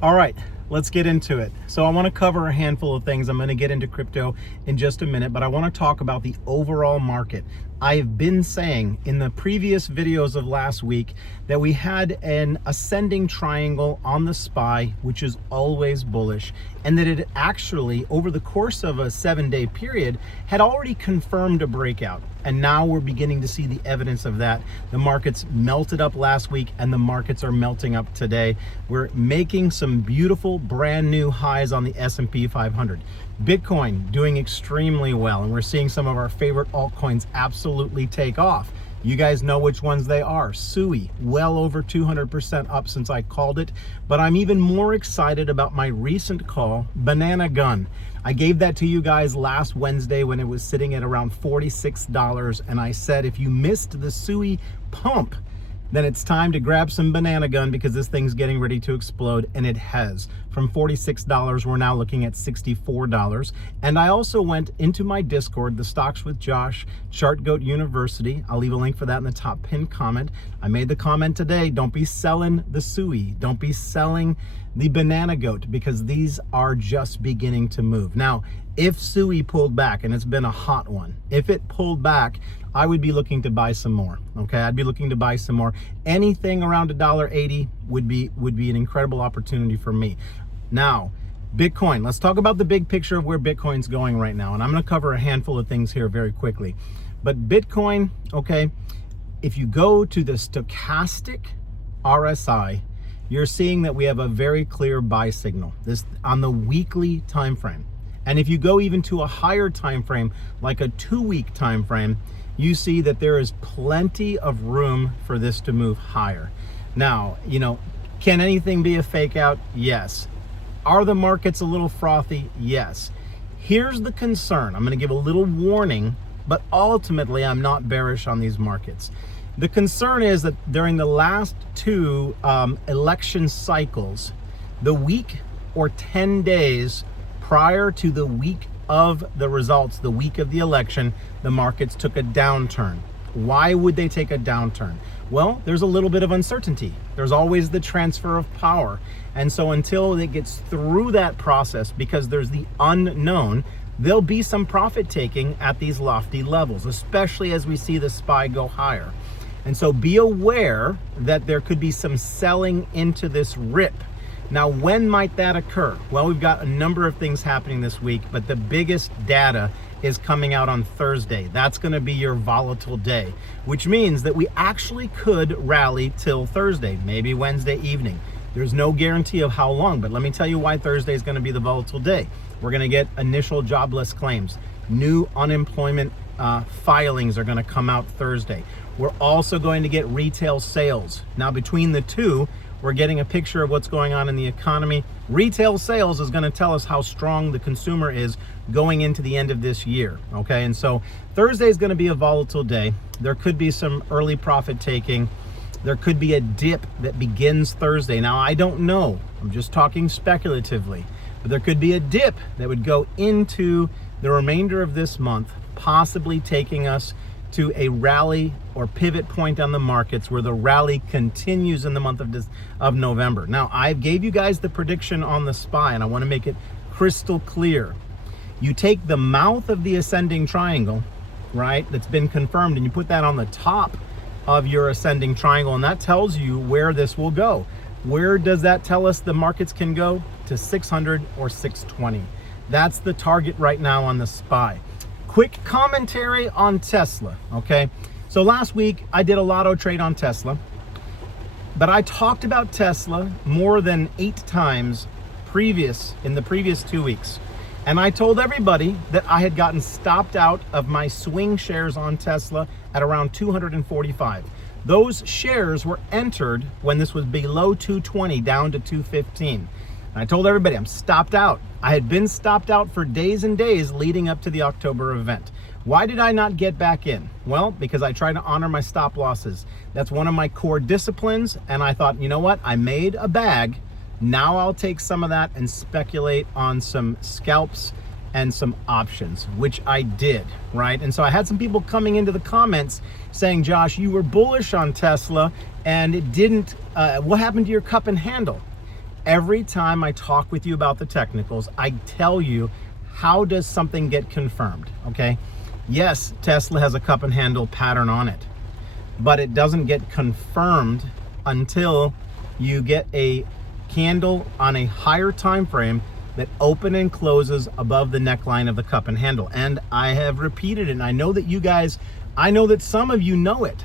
All right, let's get into it. So I want to cover a handful of things. I'm going to get into crypto in just a minute, but I want to talk about the overall market. I've been saying in the previous videos of last week that we had an ascending triangle on the SPY, which is always bullish, and that it actually, over the course of a 7-day period, had already confirmed a breakout. And now we're beginning to see the evidence of that. The markets melted up last week and the markets are melting up today. We're making some beautiful brand new highs on the S&P 500. Bitcoin doing extremely well, and we're seeing some of our favorite altcoins absolutely take off. You guys know which ones they are. SUI, well over 200% up since I called it, but I'm even more excited about my recent call, Banana Gun. I gave that to you guys last Wednesday when it was sitting at around $46, and I said if you missed the SUI pump, then it's time to grab some Banana Gun because this thing's getting ready to explode, and it has. From $46, we're now looking at $64. And I also went into my Discord, the Stocks with Josh, Chart Goat University. I'll leave a link for that in the top pinned comment. I made the comment today, don't be selling the SUI. Don't be selling the Banana Goat because these are just beginning to move. Now, if SUI pulled back, and it's been a hot one, if it pulled back, I would be looking to buy some more. Okay, I'd be looking to buy some more. Anything around $1.80 would be an incredible opportunity for me. Now, Bitcoin. Let's talk about the big picture of where Bitcoin's going right now. And I'm going to cover a handful of things here very quickly. But Bitcoin, okay, if you go to the stochastic RSI, you're seeing that we have a very clear buy signal. This on the weekly time frame. And if you go even to a higher time frame, like a 2-week time frame, you see that there is plenty of room for this to move higher. Now, can anything be a fake out? Yes. Are the markets a little frothy? Yes. Here's the concern. I'm going to give a little warning, but ultimately I'm not bearish on these markets. The concern is that during the last two election cycles, the week or 10 days prior to the week of the results, the week of the election, the markets took a downturn. Why would they take a downturn? Well, there's a little bit of uncertainty. There's always the transfer of power. And so until it gets through that process, because there's the unknown, there'll be some profit taking at these lofty levels, especially as we see the SPY go higher. And so be aware that there could be some selling into this rip. Now, when might that occur? Well, we've got a number of things happening this week, but the biggest data is coming out on Thursday. That's going to be your volatile day, which means that we actually could rally till Thursday, maybe Wednesday evening. There's no guarantee of how long, but let me tell you why Thursday is going to be the volatile day. We're going to get initial jobless claims. New unemployment filings are going to come out Thursday. We're also going to get retail sales. Now, between the two, we're getting a picture of what's going on in the economy. Retail sales is going to tell us how strong the consumer is going into the end of this year, okay? And so Thursday is going to be a volatile day. There could be some early profit taking. There could be a dip that begins Thursday. Now, I don't know. I'm just talking speculatively. But there could be a dip that would go into the remainder of this month, possibly taking us to a rally or pivot point on the markets where the rally continues in the month of November. Now, I gave you guys the prediction on the SPY, and I want to make it crystal clear. You take the mouth of the ascending triangle, right, that's been confirmed, and you put that on the top of your ascending triangle, and that tells you where this will go. Where does that tell us the markets can go? To 600 or 620. That's the target right now on the SPY. Quick commentary on Tesla, okay? So last week, I did a Lotto trade on Tesla, but I talked about Tesla more than 8 times in the previous 2 weeks. And I told everybody that I had gotten stopped out of my swing shares on Tesla at around 245. Those shares were entered when this was below 220, down to 215. And I told everybody I'm stopped out. I had been stopped out for days and days leading up to the October event. Why did I not get back in? Well, because I try to honor my stop losses. That's one of my core disciplines. And I thought, you know what? I made a bag. Now I'll take some of that and speculate on some scalps and some options, which I did, right? And so I had some people coming into the comments saying, Josh, you were bullish on Tesla and it didn't, what happened to your cup and handle? Every time I talk with you about the technicals, I tell you, how does something get confirmed, okay? Yes, Tesla has a cup and handle pattern on it, but it doesn't get confirmed until you get a candle on a higher time frame that open and closes above the neckline of the cup and handle. And I have repeated it, and I know that you guys, I know that some of you know it.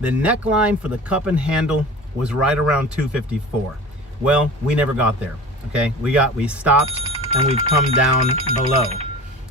The neckline for the cup and handle was right around 254. Well, we never got there, okay? We stopped and we've come down below.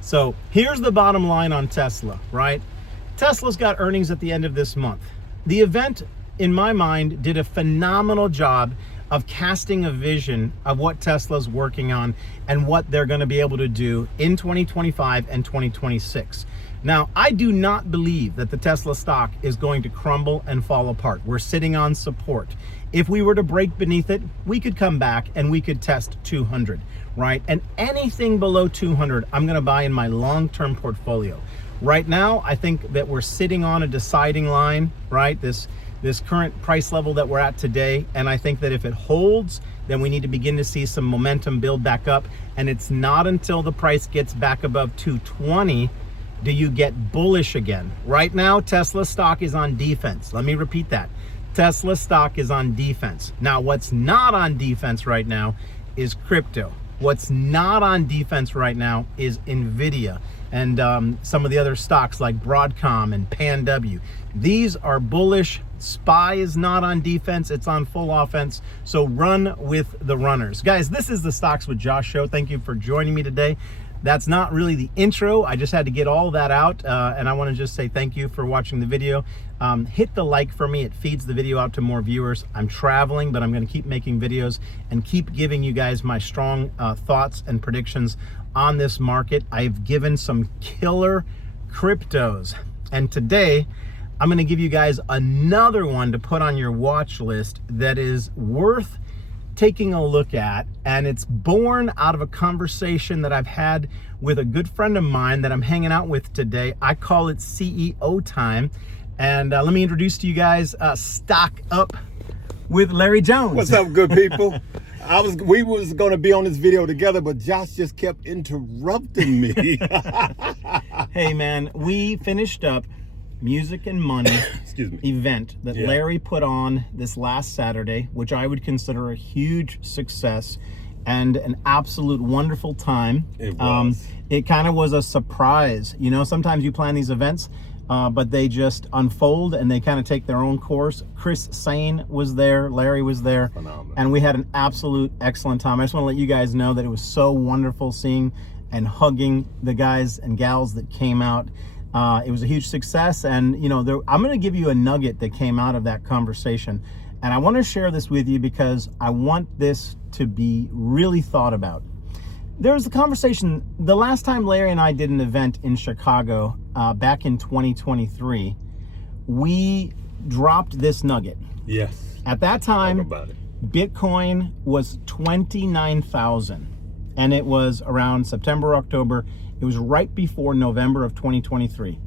So here's the bottom line on Tesla, right? Tesla's got earnings at the end of this month. The event, in my mind, did a phenomenal job of casting a vision of what Tesla's working on and what they're going to be able to do in 2025 and 2026. Now, I do not believe that the Tesla stock is going to crumble and fall apart. We're sitting on support. If we were to break beneath it, we could come back and we could test 200, right? And anything below 200, I'm going to buy in my long-term portfolio. Right now, I think that we're sitting on a deciding line, right? This current price level that we're at today. And I think that if it holds, then we need to begin to see some momentum build back up. And it's not until the price gets back above 220 do you get bullish again. Right now, Tesla stock is on defense. Let me repeat that. Tesla stock is on defense. Now, what's not on defense right now is crypto. What's not on defense right now is Nvidia and some of the other stocks like Broadcom and PanW. These are bullish. SPY is not on defense, it's on full offense. So run with the runners. Guys, this is the Stocks with Josh show. Thank you for joining me today. That's not really the intro. I just had to get all that out. And I want to just say thank you for watching the video. Hit the like for me. It feeds the video out to more viewers. I'm traveling, but I'm going to keep making videos and keep giving you guys my strong thoughts and predictions on this market. I've given some killer cryptos. And today, I'm going to give you guys another one to put on your watch list that is worth taking a look at, and it's born out of a conversation that I've had with a good friend of mine that I'm hanging out with today. I call it CEO time, and let me introduce to you guys Stock Up with Larry Jones. What's up, good people? We was going to be on this video together, but Josh just kept interrupting me. Hey man, we finished up Music and Money event that Larry put on this last Saturday, which I would consider a huge success and an absolute wonderful time. It was. It kind of was a surprise. You know, sometimes you plan these events, but they just unfold and they kind of take their own course. Chris Sane was there, Larry was there, phenomenal. And we had an absolute excellent time. I just want to let you guys know that it was so wonderful seeing and hugging the guys and gals that came out. It was a huge success, and you know, I'm going to give you a nugget that came out of that conversation, and I want to share this with you because I want this to be really thought about. There was a conversation the last time Larry and I did an event in Chicago back in 2023. We dropped this nugget. Yes. At that time, Talk about it. Bitcoin was 29,000, and it was around September, October. It was right before November of 2023.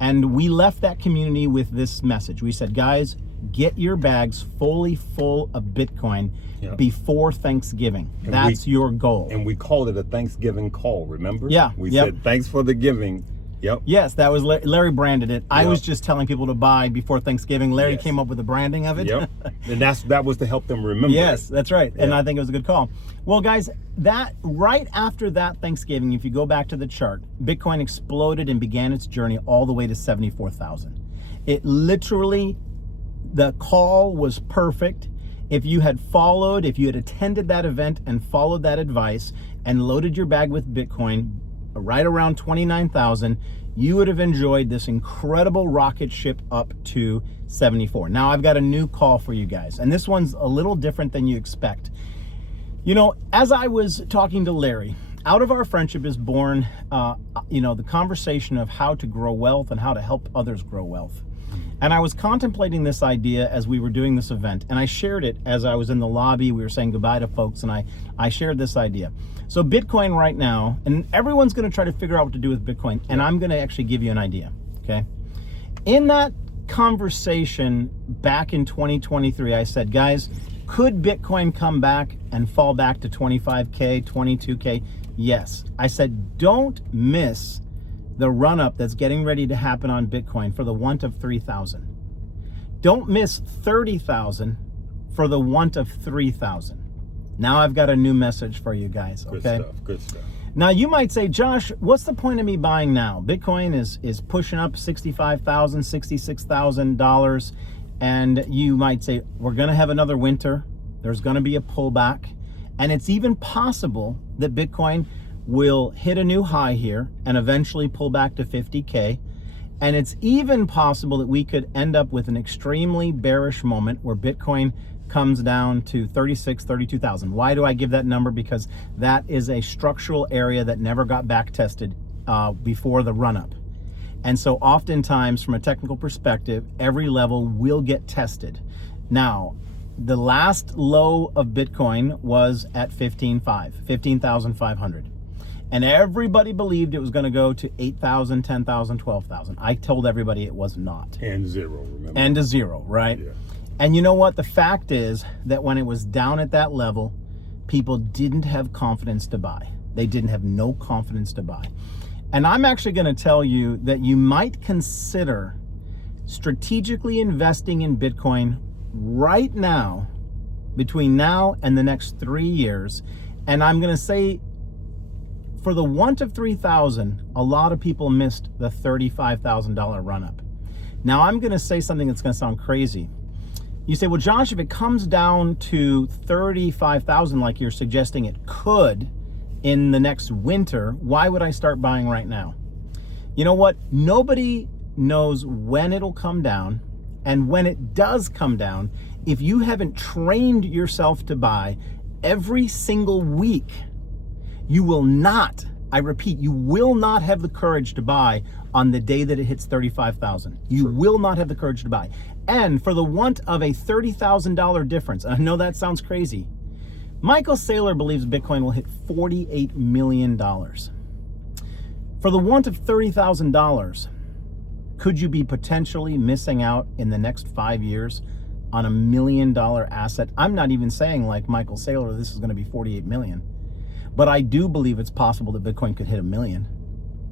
And we left that community with this message. We said, guys, get your bags fully full of Bitcoin before Thanksgiving. That's your goal. And we called it a Thanksgiving call, remember? Yeah. We said, thanks for the giving. Yep. Yes, that was Larry branded it. I was just telling people to buy before Thanksgiving. Larry came up with the branding of it. Yep. And that was to help them remember. Yes, that's right. And I think it was a good call. Well, guys, that right after that Thanksgiving, if you go back to the chart, Bitcoin exploded and began its journey all the way to 74,000. It literally, the call was perfect. If you had followed, if you had attended that event and followed that advice and loaded your bag with Bitcoin right around 29,000, you would have enjoyed this incredible rocket ship up to 74. Now I've got a new call for you guys, and this one's a little different than you expect. You know, as I was talking to Larry, out of our friendship is born, the conversation of how to grow wealth and how to help others grow wealth. And I was contemplating this idea as we were doing this event, and I shared it as I was in the lobby. We were saying goodbye to folks, and I shared this idea. So Bitcoin right now, and everyone's going to try to figure out what to do with Bitcoin, and I'm going to actually give you an idea, okay? In that conversation back in 2023, I said, guys, Could Bitcoin come back and fall back to 25K, 22K? Yes. I said, don't miss the run-up that's getting ready to happen on Bitcoin for the want of 3,000. Don't miss 30,000 for the want of 3,000. Now I've got a new message for you guys, okay? Good stuff. Now you might say, Josh, what's the point of me buying now? Bitcoin is pushing up $65,000, $66,000, and you might say, we're gonna have another winter. There's gonna be a pullback, and it's even possible that Bitcoin will hit a new high here and eventually pull back to 50K. And it's even possible that we could end up with an extremely bearish moment where Bitcoin comes down to 36, 32,000. Why do I give that number? Because that is a structural area that never got back tested before the run up. And so oftentimes from a technical perspective, every level will get tested. Now, the last low of Bitcoin was at 15,500. And everybody believed it was going to go to 8,000, 10,000, 12,000. I told everybody it was not. And zero, remember? And a zero, right? Yeah. And you know what? The fact is that when it was down at that level, people didn't have confidence to buy. They didn't have no confidence to buy. And I'm actually going to tell you that you might consider strategically investing in Bitcoin right now, between now and the next 3 years. And I'm going to say, for the want of 3,000, a lot of people missed the $35,000 run up. Now I'm going to say something that's going to sound crazy. You say, well, Josh, if it comes down to 35,000, like you're suggesting it could in the next winter, why would I start buying right now? You know what? Nobody knows when it'll come down, and when it does come down, if you haven't trained yourself to buy every single week, you will not, I repeat, you will not have the courage to buy on the day that it hits 35,000. You will not have the courage to buy. And for the want of a $30,000 difference, I know that sounds crazy, Michael Saylor believes Bitcoin will hit $48 million. For the want of $30,000, could you be potentially missing out in the next 5 years on $1 million asset? I'm not even saying like Michael Saylor, this is going to be 48 million. But I do believe it's possible that Bitcoin could hit $1 million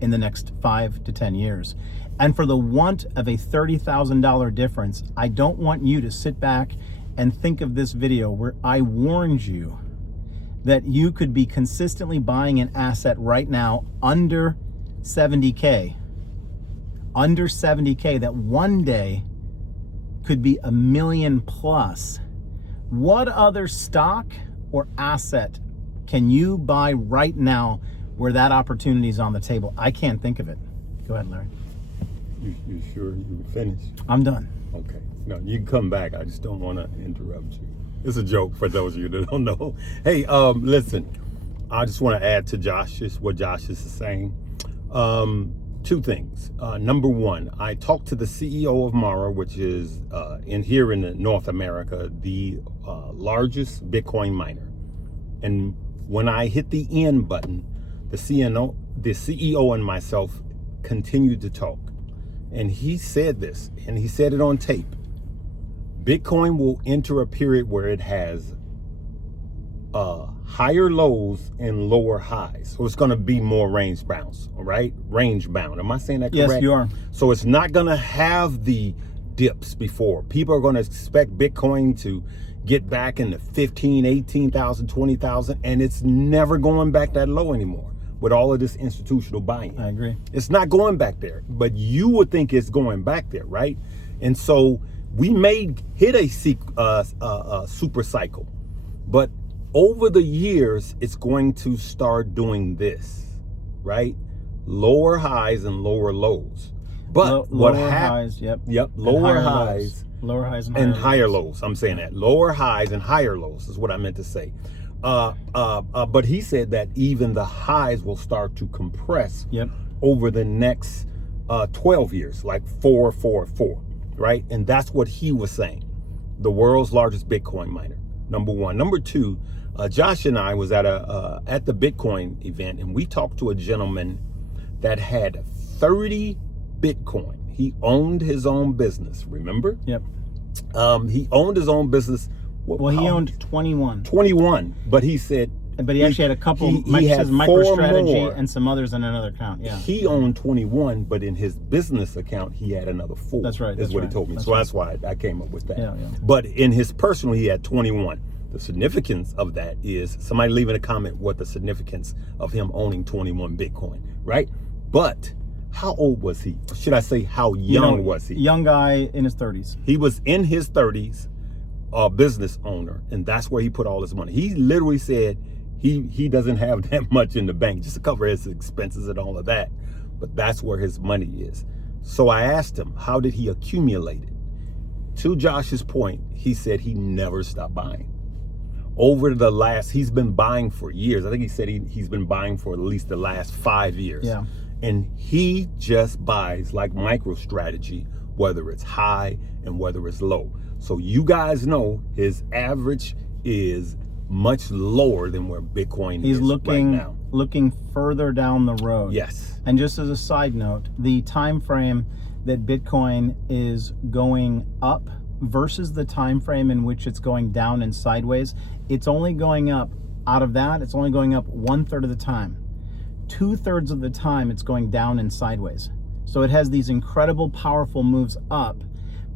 in the next 5 to 10 years. And for the want of a $30,000 difference, I don't want you to sit back and think of this video where I warned you that you could be consistently buying an asset right now under 70K, that one day could be $1 million plus. What other stock or asset can you buy right now where that opportunity is on the table? I can't think of it. Go ahead, Larry. You sure you finished? I'm done. Okay. No, you can come back. I just don't want to interrupt you. It's a joke for those of you that don't know. Hey, listen, I just want to add to what Josh is saying. Two things. Number one, I talked to the CEO of Mara, which is here in North America, the largest Bitcoin miner. And when I hit the end button, the CEO and myself continued to talk. And he said this, and he said it on tape. Bitcoin will enter a period where it has higher lows and lower highs. So it's going to be more range bounds, all right? Range bound. Am I saying that correct? Yes, you are. So it's not going to have the dips before. People are going to expect Bitcoin to get back into 15, 18,000, 20,000, and it's never going back that low anymore with all of this institutional buying. I agree. It's not going back there, but you would think it's going back there, right? And so we may hit a super cycle, but over the years, it's going to start doing this, right? Lower highs and lower lows. But what happens? Yep. Lower highs. Lower highs and higher lows. I'm saying that. Lower highs and higher lows is what I meant to say. But he said that even the highs will start to compress over the next 12 years, like 4, 4, 4, right? And that's what he was saying. The world's largest Bitcoin miner, number one. Number two, Josh and I was at the Bitcoin event, and we talked to a gentleman that had 30 Bitcoin. He owned his own business, remember? Yep. He owned his own business Well, he owned 21. 21, but he said. But he actually had a couple. He had MicroStrategy more. and some others in another account. Yeah. He owned 21, but in his business account, he had another 4. That's right. Is what he told me. That's why I came up with that. Yeah. But in his personal, he had 21. The significance of that is somebody leave in a comment what the significance of him owning 21 Bitcoin, right? But how old was he? Should I say how young was he? Young guy in his 30s. He was in his 30s, a business owner, and that's where he put all his money. He literally said he doesn't have that much in the bank just to cover his expenses and all of that, but that's where his money is. So I asked him, how did he accumulate it? To Josh's point, he said he never stopped buying. Over the last, he's been buying for years. I think he said he's been buying for at least the last 5 years. Yeah. And he just buys like MicroStrategy, whether it's high and whether it's low. So you guys know his average is much lower than where Bitcoin is right now. Looking further down the road. Yes. And just as a side note, the time frame that Bitcoin is going up versus the time frame in which it's going down and sideways, it's only going up. Out of that, it's only going up 1/3 of the time. 2/3 of the time, it's going down and sideways. So it has these incredible, powerful moves up,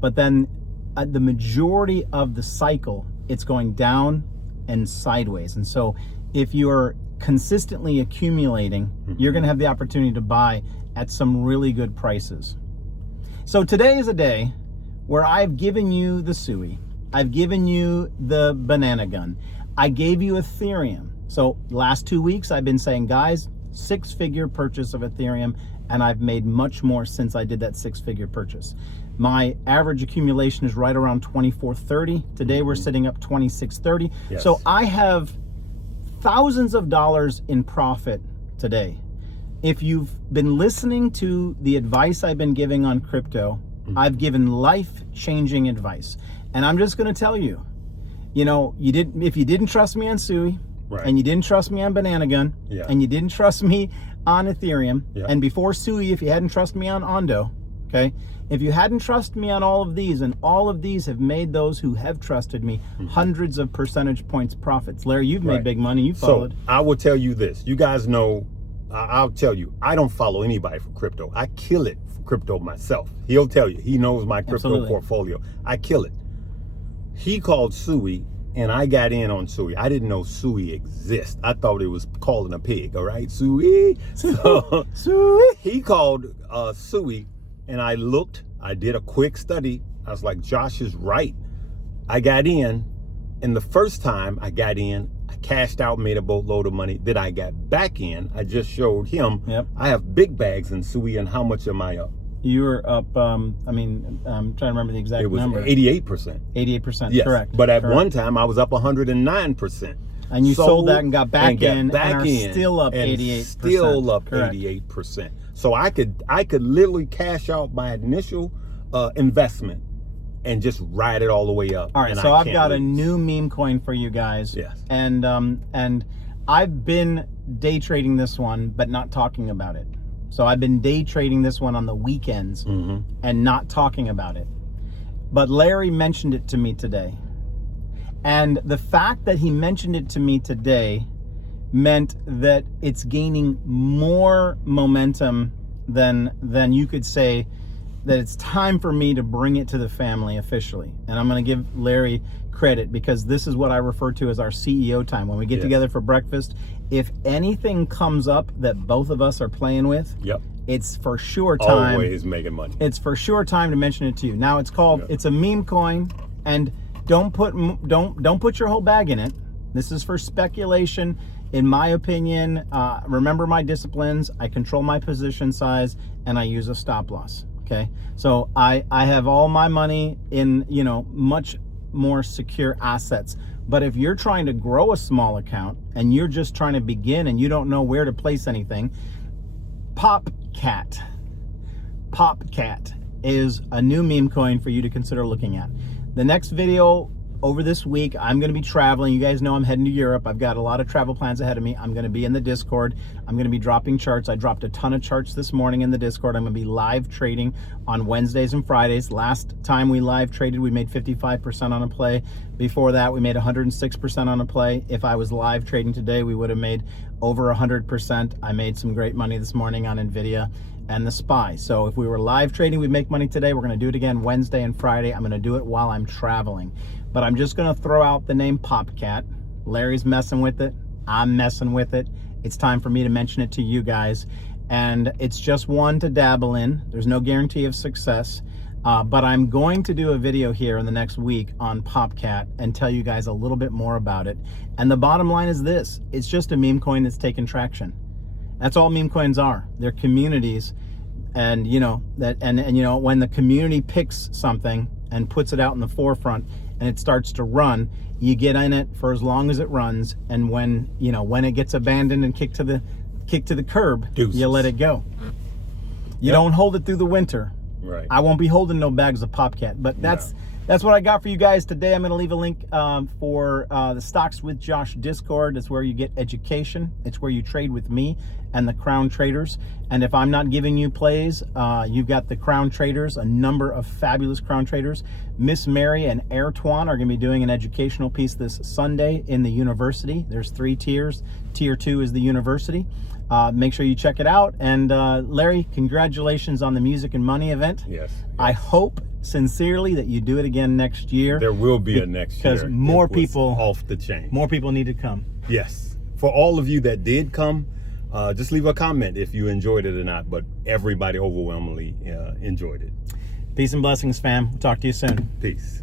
but then the majority of the cycle, it's going down and sideways. And so if you're consistently accumulating, you're going to have the opportunity to buy at some really good prices. So today is a day where I've given you the SUI. I've given you the banana gun. I gave you Ethereum. So last 2 weeks, I've been saying, guys, 6-figure purchase of Ethereum, and I've made much more since I did that 6-figure purchase. My average accumulation is right around 2430. Today we're sitting up 2630. Yes. So I have thousands of dollars in profit today. If you've been listening to the advice I've been giving on crypto, I've given life-changing advice. And I'm just going to tell you, if you didn't trust me on SUI, right, and you didn't trust me on Banana Gun, yeah, and you didn't trust me on Ethereum, yeah, and before SUI, if you hadn't trusted me on Ondo, okay? If you hadn't trusted me on all of these, and all of these have made those who have trusted me hundreds of percentage points profits. Larry, you've made big money. You followed. So I will tell you this. You guys know, I'll tell you, I don't follow anybody for crypto. I kill it for crypto myself. He'll tell you. He knows my crypto portfolio. I kill it. He called SUI, and I got in on SUI. I didn't know SUI exists. I thought it was calling a pig, all right? SUI. So SUI. He called SUI, and I looked. I did a quick study. I was like, Josh is right. I got in, and the first time I got in, I cashed out, made a boatload of money. Then I got back in. I just showed him. Yep. I have big bags in SUI, and how much am I up? You were up, I'm trying to remember the exact number. It was 88%. 88%, yes, correct. But at one time, I was up 109%. And you sold that and got back in, and are still up and 88%. Still up correct. 88%. So I could literally cash out my initial investment and just ride it all the way up. All right, so I've got a new meme coin for you guys. Yes. And I've been day trading this one, but not talking about it. So I've been day trading this one on the weekends and not talking about it. But Larry mentioned it to me today. And the fact that he mentioned it to me today meant that it's gaining more momentum than you could say that it's time for me to bring it to the family officially. And I'm going to give Larry credit, because this is what I refer to as our CEO time. When we get together for breakfast, if anything comes up that both of us are playing with, it's for sure time. Always making money. It's for sure time to mention it to you. Now it's called, it's a meme coin, and don't put your whole bag in it. This is for speculation. In my opinion, remember my disciplines. I control my position size, and I use a stop loss. Okay, so I have all my money in much more secure assets. But if you're trying to grow a small account and you're just trying to begin and you don't know where to place anything, Popcat is a new meme coin for you to consider looking at. The next video over this week, I'm going to be traveling. You guys know I'm heading to Europe. I've got a lot of travel plans ahead of me. I'm going to be in the Discord. I'm going to be dropping charts. I dropped a ton of charts this morning in the Discord. I'm going to be live trading on Wednesdays and Fridays. Last time we live traded, we made 55% on a play. Before that, we made 106% on a play. If I was live trading today, we would have made over 100%. I made some great money this morning on NVIDIA and the SPY. So if we were live trading, we'd make money today. We're going to do it again Wednesday and Friday. I'm going to do it while I'm traveling. But I'm just going to throw out the name Popcat. Larry's messing with it. I'm messing with it. It's time for me to mention it to you guys. And it's just one to dabble in. There's no guarantee of success. But I'm going to do a video here in the next week on Popcat and tell you guys a little bit more about it. And the bottom line is this. It's just a meme coin that's taken traction. That's all meme coins are. They're communities, and you know that, and you know, when the community picks something and puts it out in the forefront and it starts to run, you get in it for as long as it runs, and when it gets abandoned and kicked to the curb, Deuces. You let it go. You don't hold it through the winter. Right. I won't be holding no bags of Popcat, but that's what I got for you guys today. I'm going to leave a link for the Stocks with Josh Discord. It's where you get education. It's where you trade with me and the Crown Traders. And if I'm not giving you plays, you've got the Crown Traders, a number of fabulous Crown Traders. Miss Mary and Airtwan are going to be doing an educational piece this Sunday in the university. There's 3 tiers. Tier 2 is the university. Make sure you check it out. And Larry, congratulations on the Music and Money event. Yes. I hope sincerely that you do it again next year. There will be a next year. Because more It was people off the chain. More people need to come. Yes. For all of you that did come, just leave a comment if you enjoyed it or not. But everybody overwhelmingly enjoyed it. Peace and blessings, fam. Talk to you soon. Peace.